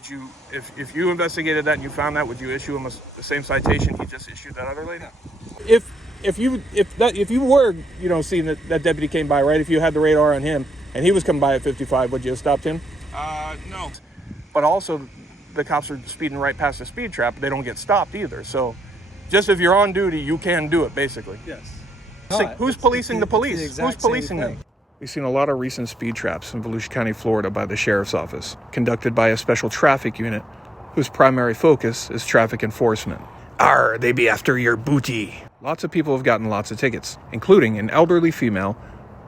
would you, if you investigated that and you found that, would you issue him the same citation he just issued that other lady? If you were, seeing that deputy came by, right? If you had the radar on him and he was coming by at 55, would you have stopped him? No. But also, the cops are speeding right past the speed trap, but they don't get stopped either. So, just if you're on duty, you can do it, basically. Yes. Who's policing the police? Who's policing them? We've seen a lot of recent speed traps in Volusia County, Florida by the Sheriff's Office, conducted by a special traffic unit whose primary focus is traffic enforcement. Arr, they be after your booty. Lots of people have gotten lots of tickets, including an elderly female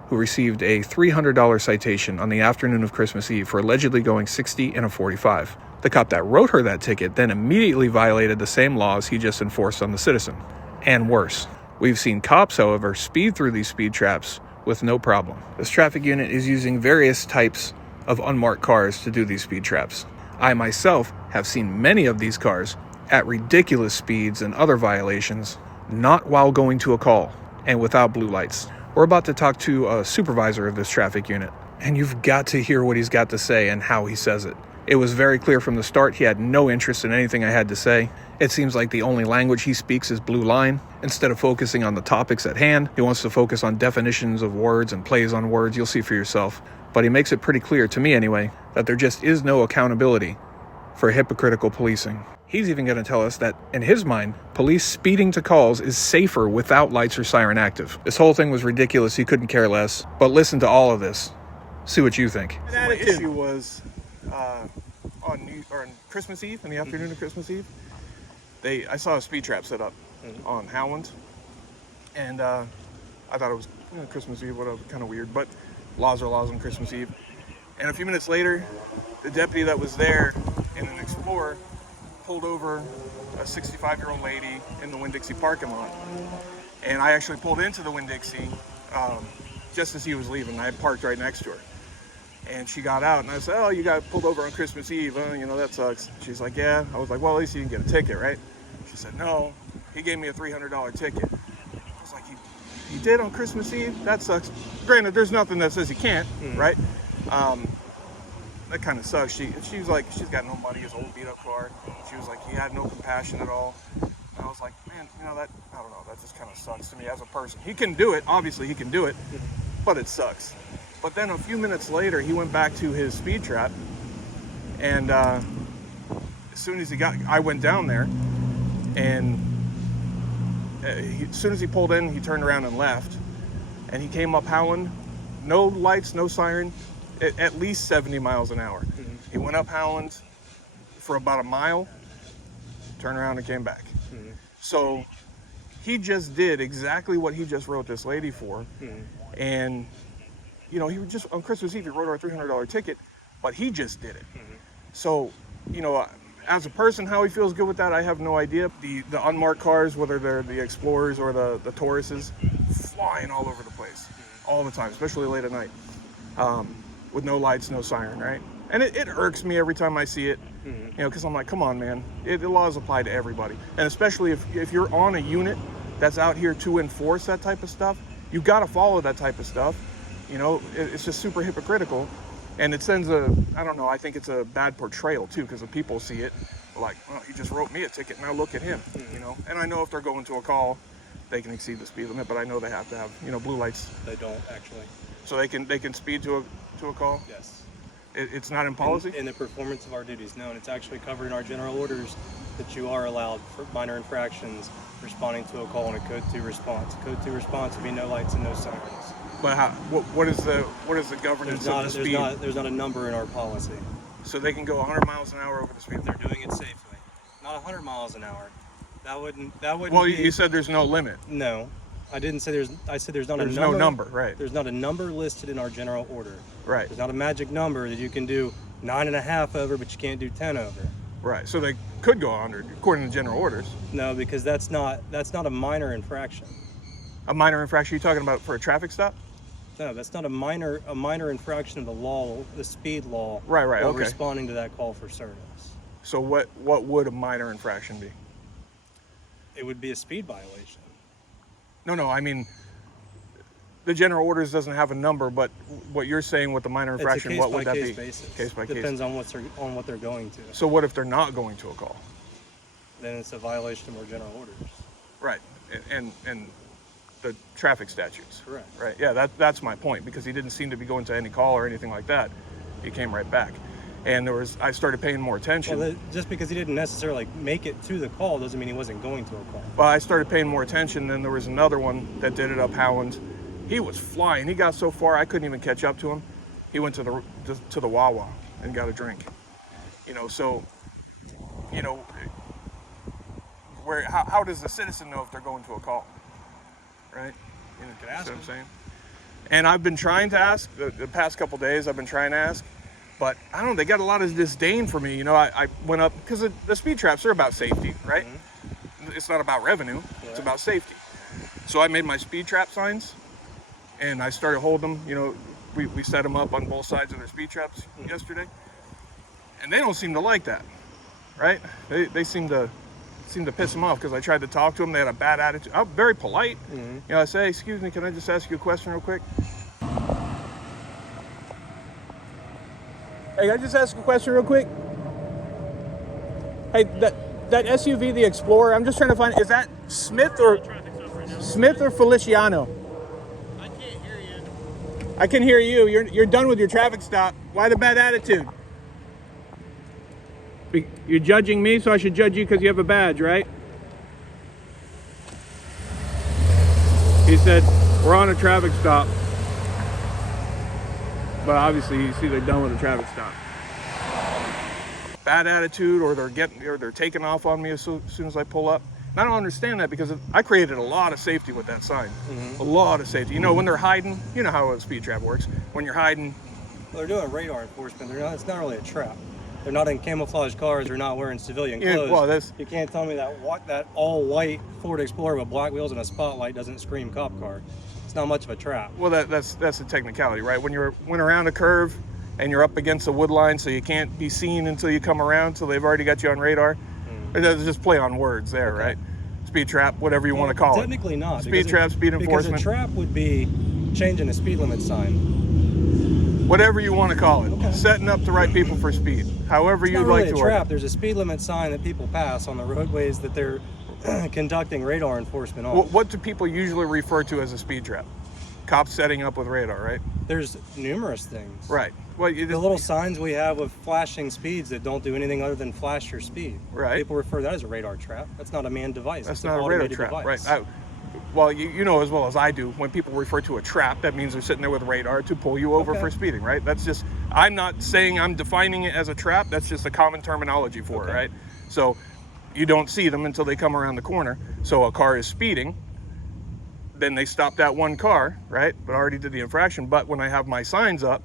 who received a $300 citation on the afternoon of Christmas Eve for allegedly going 60 in a 45. The cop that wrote her that ticket then immediately violated the same laws he just enforced on the citizen. And worse. We've seen cops, however, speed through these speed traps with no problem. This traffic unit is using various types of unmarked cars to do these speed traps. I myself have seen many of these cars at ridiculous speeds and other violations, not while going to a call and without blue lights. We're about to talk to a supervisor of this traffic unit, and you've got to hear what he's got to say and how he says it. It was very clear from the start he had no interest in anything I had to say. It seems like the only language he speaks is blue line. Instead of focusing on the topics at hand, he wants to focus on definitions of words and plays on words. You'll see for yourself. But he makes it pretty clear, to me anyway, that there just is no accountability for hypocritical policing. He's even going to tell us that, in his mind, police speeding to calls is safer without lights or siren active. This whole thing was ridiculous. He couldn't care less. But listen to all of this. See what you think. So my issue was on Christmas Eve, in the afternoon of Christmas Eve, I saw a speed trap set up on Howland, and I thought it was Christmas Eve, whatever, kind of weird, but laws are laws on Christmas Eve. And a few minutes later, the deputy that was there in an Explorer pulled over a 65-year-old lady in the Winn-Dixie parking lot. And I actually pulled into the Winn-Dixie just as he was leaving. I had parked right next to her. And she got out, and I said, "Oh, you got pulled over on Christmas Eve. That sucks." She's like, "Yeah." I was like, "Well, at least you didn't get a ticket, right?" She said, "No, he gave me a $300 ticket." I was like, he did on Christmas Eve? That sucks. Granted, there's nothing that says he can't, right? That kind of sucks. She's like, she's got no money, his old beat-up car. She was like, he had no compassion at all. And I was like, man, that, I don't know, that just kind of sucks to me as a person. He can do it, obviously he can do it, but it sucks. But then a few minutes later, he went back to his speed trap, and as soon as I went down there, and as soon as he pulled in, he turned around and left, and he came up howling, no lights, no siren, at least 70 miles an hour. He went up howling for about a mile, turned around and came back. So he just did exactly what he just wrote this lady for, and he was just on Christmas Eve, he wrote her a $300 ticket, but he just did it. So, as a person, how he feels good with that, I have no idea. The unmarked cars, whether they're the Explorers or the Tauruses, flying all over the place, all the time, especially late at night, with no lights, no siren, right? And it irks me every time I see it, because I'm like, come on, man. The laws apply to everybody. And especially if you're on a unit that's out here to enforce that type of stuff, you got to follow that type of stuff. It's just super hypocritical, and it sends I think it's a bad portrayal too, because the people see it like, well, he just wrote me a ticket, now look at him, and I know if they're going to a call, they can exceed the speed limit, but I know they have to have, blue lights. They don't, actually. So they can speed to a call? Yes. It's not in policy? In the performance of our duties, no, and it's actually covered in our general orders that you are allowed for minor infractions responding to a call in a Code 2 response. Code 2 response would be no lights and no sirens. But what is the governance of the speed? There's not a number in our policy. So they can go 100 miles an hour over the speed limit? They're doing it safely. Not 100 miles an hour. That wouldn't. Well, you said there's no limit. No, I didn't say there's. I said there's not a number. There's no number, right? There's not a number listed in our general order. Right. There's not a magic number that you can do 9.5 over, but you can't do 10 over. Right. So they could go 100 according to general orders. No, because that's not a minor infraction. A minor infraction? You're talking about for a traffic stop? No, that's not a minor infraction of the law, the speed law. Right, while okay. Responding to that call for service. So what would a minor infraction be? It would be a speed violation. No, I mean, the general orders doesn't have a number, but what you're saying with the minor infraction, what would that be? Basis. Case by case. Depends on what they're going to. So what if they're not going to a call? Then it's a violation of our general orders. Right, and the traffic statutes. Correct. Right. Yeah, that's my point, because he didn't seem to be going to any call or anything like that. He came right back, and I started paying more attention. Well, just because he didn't necessarily make it to the call doesn't mean he wasn't going to a call. Well, I started paying more attention. Then there was another one that did it up Howland. He was flying. He got so far I couldn't even catch up to him. He went to the Wawa and got a drink. So, how does the citizen know if they're going to a call? Right? Could ask what I'm him. saying. And I've been trying to ask the past couple days. I've been trying to ask, but I don't know. They got a lot of disdain for me. I went up because the speed traps are about safety, right? Mm-hmm. It's not about revenue. Yeah. It's about safety. So I made my speed trap signs, and I started holding them. We set them up on both sides of their speed traps yesterday, and they don't seem to like that, right? They seem to piss them off because I tried to talk to them. They had a bad attitude. I'm very polite. Mm-hmm. I say, excuse me, can I just ask you a question real quick? Hey, can I just ask a question real quick? Hey, that SUV, the Explorer, I'm just trying to find, is that Smith or Feliciano? I can't hear you. I can hear you. You're done with your traffic stop. Why the bad attitude? You're judging me, so I should judge you because you have a badge, right? He said, we're on a traffic stop. But obviously, you see they're done with the traffic stop. Bad attitude, or they're taking off on me as soon as I pull up. And I don't understand that, because I created a lot of safety with that sign. Mm-hmm. A lot of safety. When they're hiding, you know how a speed trap works. When you're hiding. Well, they're doing radar enforcement. It's not really a trap. They're not in camouflage cars. They're not wearing civilian clothes. Yeah, well, you can't tell me that all-white Ford Explorer with black wheels and a spotlight doesn't scream cop car. It's not much of a trap. Well, that's a technicality, right? When you went around a curve and you're up against a wood line, so you can't be seen until you come around, so they've already got you on radar. It's just play on words there, okay. Right? Speed trap, whatever you want to call technically it. Technically not. Speed trap, speed enforcement. Because a trap would be changing a speed limit sign. Whatever you want to call it. Okay. Setting up the right people for speed. However you'd really like to a trap. work. There's a speed limit sign that people pass on the roadways that they're conducting radar enforcement on. What do people usually refer to as a speed trap? Cops setting up with radar, right? There's numerous things. Right. Well, the little signs we have with flashing speeds that don't do anything other than flash your speed. Right. People refer to that as a radar trap. That's not a manned device. That's not a radar trap, device. right? Well, you know as well as I do, when people refer to a trap, that means they're sitting there with radar to pull you over for speeding, right? That's just, I'm not saying I'm defining it as a trap. That's just a common terminology for it, right? So you don't see them until they come around the corner. So a car is speeding, then they stop that one car, right? But I already did the infraction. But when I have my signs up,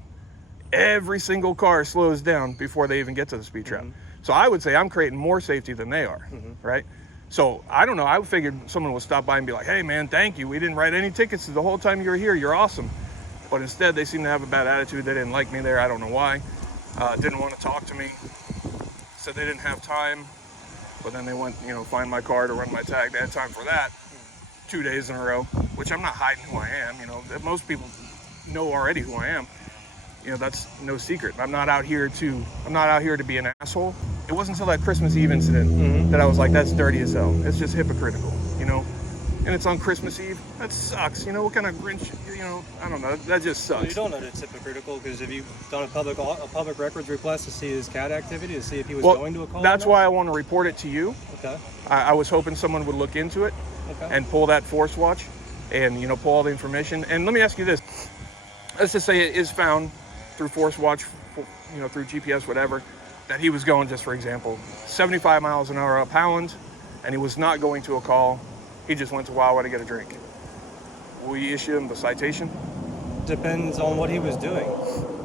every single car slows down before they even get to the speed trap. So I would say I'm creating more safety than they are, right? So I don't know, I figured someone would stop by and be like, hey man, thank you. We didn't write any tickets the whole time you were here. You're awesome. But instead they seem to have a bad attitude. They didn't like me there. I don't know why. Didn't want to talk to me. Said they didn't have time. But then they went, find my car to run my tag. They had time for that 2 days in a row, which I'm not hiding who I am. Most people know already who I am. That's no secret. I'm not out here to be an asshole. It wasn't until that Christmas Eve incident that I was like, that's dirty as hell. It's just hypocritical, And it's on Christmas Eve. That sucks. What kind of Grinch, I don't know. That just sucks. Well, you don't know that it's hypocritical, because have you done a public records request to see his CAT activity, to see if he was going to a call? That's why I want to report it to you. Okay. I was hoping someone would look into it and pull that Force Watch and, pull all the information. And let me ask you this. Let's just say it is found through Force Watch, through GPS, whatever, that he was going, just for example, 75 miles an hour up Howland, and he was not going to a call. He just went to Wawa to get a drink. Will you issue him the citation? Depends on what he was doing.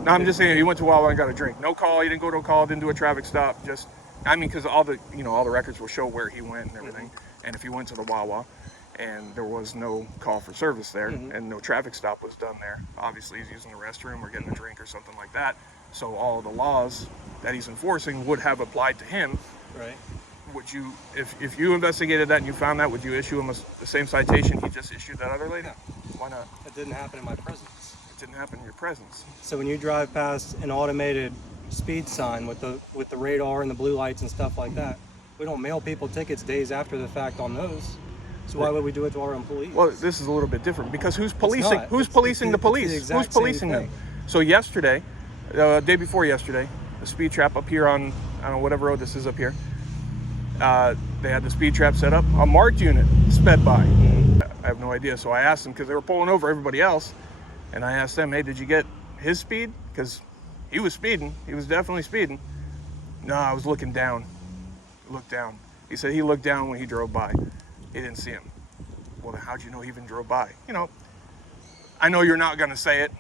No, I'm just saying he went to Wawa and got a drink. No call. He didn't go to a call. Didn't do a traffic stop. Because all the records will show where he went and everything. And if he went to the Wawa and there was no call for service there and no traffic stop was done there, obviously he's using the restroom or getting a drink or something like that. So all of the laws that he's enforcing would have applied to him. Right. Would you, if you investigated that and you found that, would you issue him the same citation he just issued that other lady? Yeah. Why not? It didn't happen in my presence. It didn't happen in your presence. So when you drive past an automated speed sign with the radar and the blue lights and stuff like that, we don't mail people tickets days after the fact on those. So why would we do it to our employees? Well, this is a little bit different because who's policing? not. Who's It's policing the the police? exact Who's policing same them? thing. So yesterday, day before yesterday, the speed trap up here on, I don't know, whatever road this is up here. They had the speed trap set up. A marked unit sped by. I have no idea. So I asked them because they were pulling over everybody else, and I asked them, "Hey, did you get his speed? Because he was speeding. He was definitely speeding." No, I was looking down. Looked down. He said he looked down when he drove by. He didn't see him. Well, then how'd you know he even drove by? You know, I know you're not going to say it,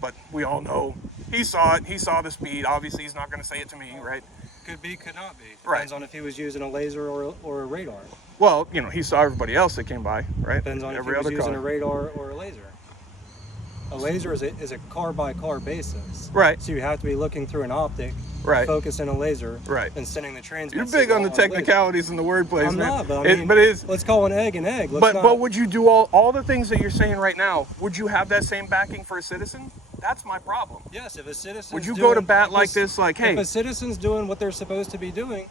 but we all know he saw it. He saw the speed. Obviously, he's not going to say it to me, right? Could be, could not be. Right. Depends on if he was using a laser or a radar. Well, you know, he saw everybody else that came by, right? Depends on Every if he was other using car. a radar or a laser. A laser is a car by car basis. Right. So you have to be looking through an optic, Right. focusing a laser, Right. and sending the transmit. You're big on the signal technicalities and the wordplays, I'm man. not, but I mean, But it is. let's call an egg an egg. Let's But would you do all the things that you're saying right now? Would you have that same backing for a citizen? That's my problem. yes, if a citizen Would you go to bat like this, like, hey, if a citizen's doing what they're supposed to be doing,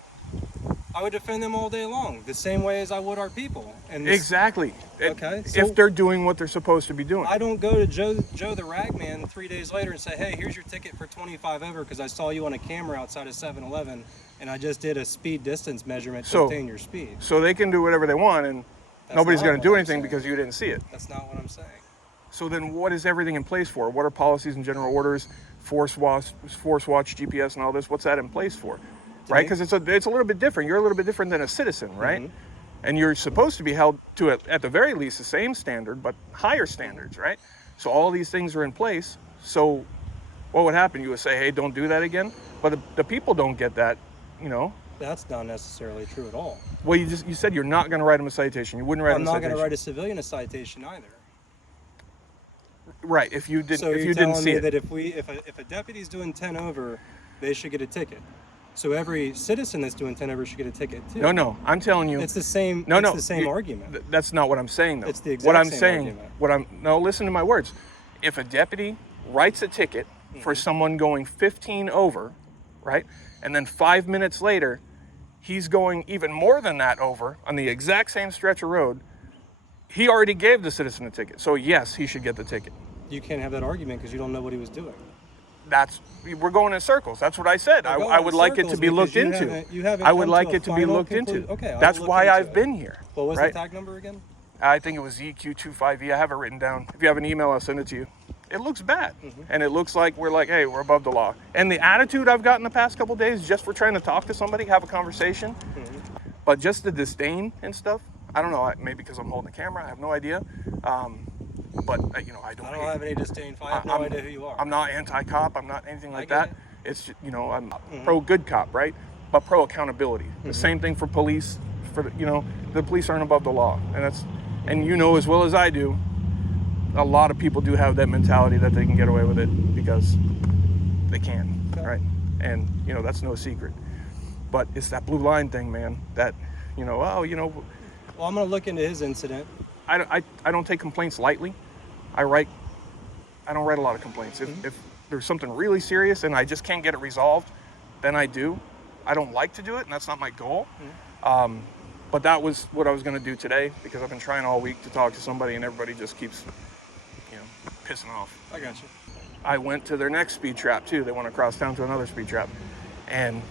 I would defend them all day long, the same way as I would our people. And this, exactly. Okay, so- if they're doing what they're supposed to be doing. I don't go to Joe the Ragman 3 days later and say, hey, here's your ticket for 25 over because I saw you on a camera outside of 7-Eleven and I just did a speed distance measurement to So- obtain your speed. So they can do whatever they want, and That's nobody's not going to what do I'm anything saying. because you didn't see it. That's not what I'm saying. So then what is everything in place for? What are policies and general orders, force watch, GPS, and all this? What's that in place for? Right? Because it's a little bit different. You're a little bit different than a citizen, right? And you're supposed to be held to, at the very least, the same standard, but higher standards, right? So all these things are in place. So what would happen? You would say, hey, don't do that again. But the people don't get that, you know. That's not necessarily true at all. Well, you said you're not going to write them a citation. You wouldn't write I'm them a not citation. going to write a civilian a citation either. Right, if you didn't, So if you're you didn't telling see me it. that if a deputy's doing 10 over, they should get a ticket. So every citizen that's doing 10 over should get a ticket too. No, I'm telling you. It's the same. No, it's no. the same argument. That's not what I'm saying, though. It's the exact what I'm same saying. argument. Listen to my words. If a deputy writes a ticket for someone going 15 over, right, and then 5 minutes later, he's going even more than that over on the exact same stretch of road, he already gave the citizen a ticket. So yes, he should get the ticket. You can't have that argument because you don't know what he was doing. We're going in circles. That's what I said. We're going I in would like it to circles be looked because into. you haven't I would come like to a it to be final looked into. Okay, I will That's look why into I've it. been here. What was right? the tag number again? I think it was EQ25E. I have it written down. If you have an email, I'll send it to you. It looks bad. And it looks like we're like, hey, we're above the law. And the attitude I've gotten the past couple days just for trying to talk to somebody, have a conversation, but just the disdain and stuff, I don't know, maybe because I'm holding the camera, I have no idea. But, you know, I don't have any disdain. I have no idea who you are. I'm not anti-cop. I'm not anything like get that. it. It's, you know, I'm pro-good cop, right? But pro-accountability. The same thing for police. The police aren't above the law. And you know as well as I do, a lot of people do have that mentality that they can get away with it because they can, right? And, you know, that's no secret. But it's that blue line thing, man, that, you know, Well, I'm going to look into his incident. I don't take complaints lightly. I don't write a lot of complaints. If there's something really serious and I just can't get it resolved, then I do. I don't like to do it, and that's not my goal. But that was what I was going to do today because I've been trying all week to talk to somebody, and everybody just keeps, you know, pissing off. I got you. I went to their next speed trap too. They want to cross town to another speed trap, and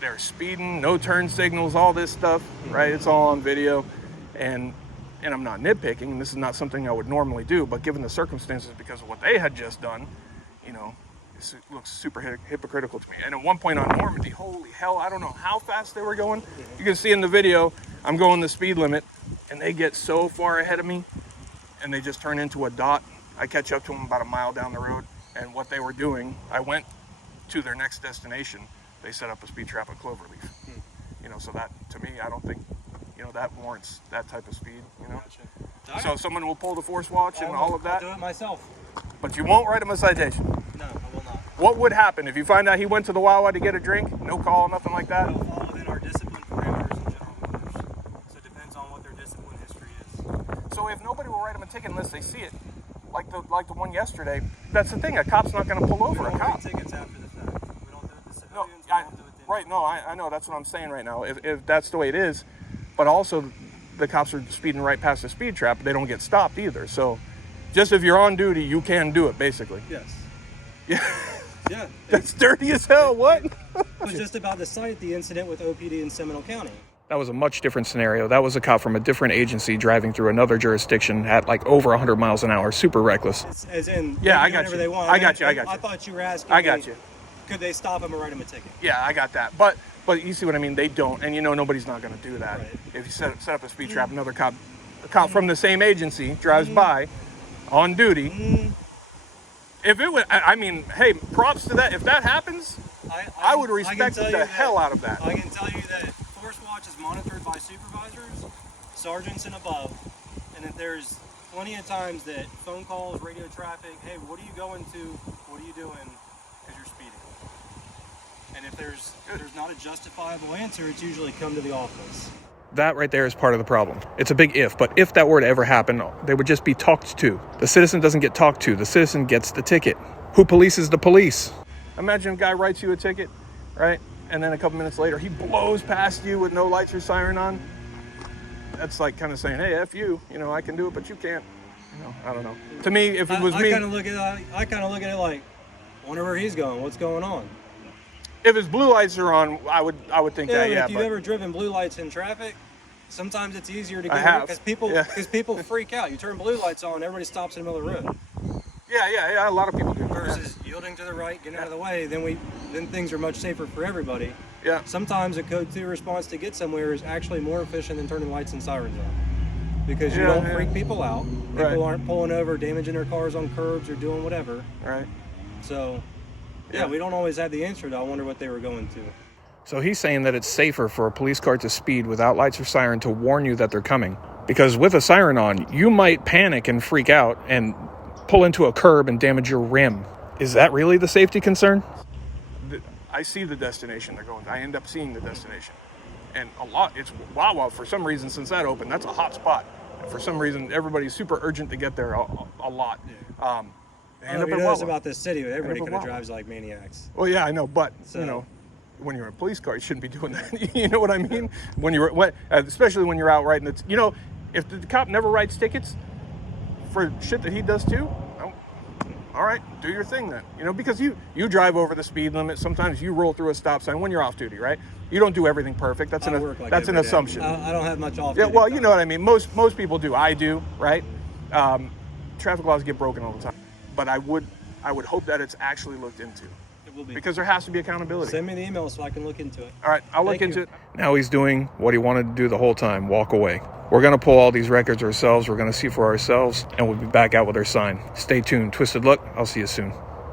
they're speeding, no turn signals, all this stuff, right? It's all on video, and I'm not nitpicking, and this is not something I would normally do, but given the circumstances because of what they had just done, you know, it looks super hypocritical to me. And at one point on Normandy, holy hell, I don't know how fast they were going. You can see in the video, I'm going the speed limit, and they get so far ahead of me, and they just turn into a dot. I catch up to them about a mile down the road, and what they were doing, I went to their next destination. They set up a speed trap at Cloverleaf. You know, so that, to me, I don't think, you know, that warrants that type of speed, you know? Gotcha. So someone will pull the force watch and all of that, I'll do it myself. but you won't write him a citation. No, I will not. What would happen if you find out he went to the Wawa to get a drink? No call, nothing like that? It'll fall within our discipline parameters and general orders. So it depends on what their discipline history is. So if nobody will write him a ticket unless they see it, the one yesterday. That's the thing. A cop's not going to pull over a cop. Tickets after the fact. We don't do it to No, civilians. We don't do it to right? No, I know. That's what I'm saying right now. If that's the way it is, but also the cops are speeding right past the speed trap. They don't get stopped either. So, just if you're on duty, you can do it. Basically. Yes. Yeah. Yeah. That's dirty as hell. What? I was just about to cite the incident with OPD in Seminole County. That was a much different scenario. That was a cop from a different agency driving through another jurisdiction at like over 100 miles an hour, super reckless. As in, Yeah, I do got whatever you. they want. I got you. I thought you were asking. I got you. Could they stop him and write him a ticket? Yeah, I got that. But you see what I mean? They don't, and nobody's not going to do that. Right. If you set up a speed trap, another a cop from the same agency drives by, on duty. If it would, I mean, hey, props to that. If that happens, I would respect the hell out of that. I can tell you that Force Watch is monitored by supervisors, sergeants and above, and that there's plenty of times that phone calls, radio traffic, hey, what are you going to? What are you doing? Because you're speeding. And if there's not a justifiable answer, it's usually come to the office. That right there is part of the problem. It's a big if, but if that were to ever happen, they would just be talked to. The citizen doesn't get talked to. The citizen gets the ticket. Who polices the police? Imagine a guy writes you a ticket, right? And then a couple minutes later, he blows past you with no lights or siren on. That's like kind of saying, hey, F you. I can do it, but you can't. I don't know. To me, if it was me... I kind of look at it like, wonder where he's going. What's going on? If his blue lights are on, I would think that, yeah. If you've ever driven blue lights in traffic, sometimes it's easier to I get have. because people freak out. You turn blue lights on, everybody stops in the middle of the road. Yeah, a lot of people do. Versus yielding to the right, getting out of the way, then things are much safer for everybody. Yeah. Sometimes a code 2 response to get somewhere is actually more efficient than turning lights and sirens on. Because you don't freak people out. People aren't pulling over, damaging their cars on curbs or doing whatever. Right. So, yeah, we don't always have the answer to I wonder what they were going to. So he's saying that it's safer for a police car to speed without lights or siren to warn you that they're coming. Because with a siren on, you might panic and freak out and pull into a curb and damage your rim. Is that really the safety concern? I see the destination they're going to. I end up seeing the destination. And a lot, it's Wawa, for some reason, since that opened, that's a hot spot. And for some reason, everybody's super urgent to get there a lot. I don't know about this city, but everybody kind of drives like maniacs. Well, yeah, I know, but, when you're in a police car, you shouldn't be doing that. You know what I mean? Especially when you're out writing it. If the cop never writes tickets for shit that he does too, all right, do your thing then. Because you drive over the speed limit. Sometimes you roll through a stop sign when you're off duty, right? You don't do everything perfect. That's an assumption. I don't have much off Yeah, duty. well, you know what I mean. Most people do. I do, right? Traffic laws get broken all the time. But I would hope that it's actually looked into. It will be. Because there has to be accountability. Send me the email so I can look into it. All right, I'll look into it. Now he's doing what he wanted to do the whole time, walk away. We're going to pull all these records ourselves. We're going to see for ourselves, and we'll be back out with our sign. Stay tuned. Twisted Look. I'll see you soon.